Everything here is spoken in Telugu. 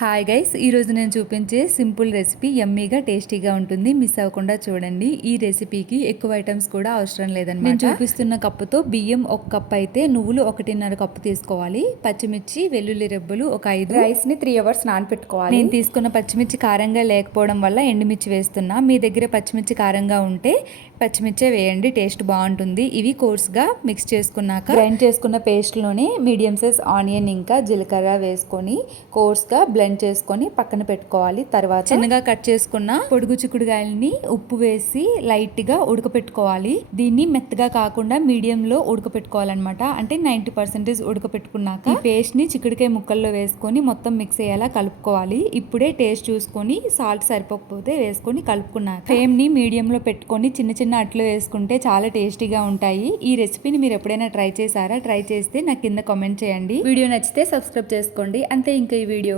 హాయ్ గైస్, ఈరోజు నేను చూపించే సింపుల్ రెసిపీ యమ్మీగా టేస్టీగా ఉంటుంది. మిస్ అవ్వకుండా చూడండి. ఈ రెసిపీకి ఎక్కువ ఐటమ్స్ కూడా అవసరం లేదన్నమాట. నేను చూపిస్తున్న కప్పుతో బియ్యం 1 కప్ అయితే నువ్వులు 1.5 కప్పు తీసుకోవాలి. పచ్చిమిర్చి, వెల్లుల్లి రెబ్బలు ఒక 5, రైస్ని 3 hours నానపెట్టుకోవాలి. నేను తీసుకున్న పచ్చిమిర్చి కారంగా లేకపోవడం వల్ల ఎండుమిర్చి వేస్తున్నా. మీ దగ్గర పచ్చిమిర్చి కారంగా ఉంటే పచ్చిమిర్చే వేయండి, టేస్ట్ బాగుంటుంది. ఇవి కోర్స్గా మిక్స్ చేసుకున్నాక గ్రైండ్ చేసుకున్న పేస్ట్లోనే మీడియం సైజ్ ఆనియన్ ఇంకా జీలకర్ర వేసుకొని కోర్స్గా బ్లెండ్ చేసుకొని పక్కన పెట్టుకోవాలి. తర్వాత చిన్నగా కట్ చేసుకున్న పొడుగు చిక్కుడుకాయలని ఉప్పు వేసి లైట్ గా ఉడకపెట్టుకోవాలి. దీన్ని మెత్తగా కాకుండా మీడియం లో ఉడకపెట్టుకోవాలన్నమాట. అంటే 90% ఉడకపెట్టుకున్నాక ఈ పేస్ట్ ని చిక్కుడుకాయ ముక్కల్లో వేసుకొని మొత్తం మిక్స్ అయ్యేలా కలుపుకోవాలి. ఇప్పుడే టేస్ట్ చూసుకొని సాల్ట్ సరిపోకపోతే వేసుకొని కలుపుకున్నాక ఫ్లేమ్ ని మీడియం లో పెట్టుకొని చిన్న చిన్న అట్లు వేసుకుంటే చాలా టేస్టీగా ఉంటాయి. ఈ రెసిపీని మీరు ఎప్పుడైనా ట్రై చేశారా? ట్రై చేస్తే నాకు కింద కామెంట్ చేయండి. వీడియో నచ్చితే సబ్స్క్రైబ్ చేసుకోండి. అంతే, ఇంకా ఈ వీడియో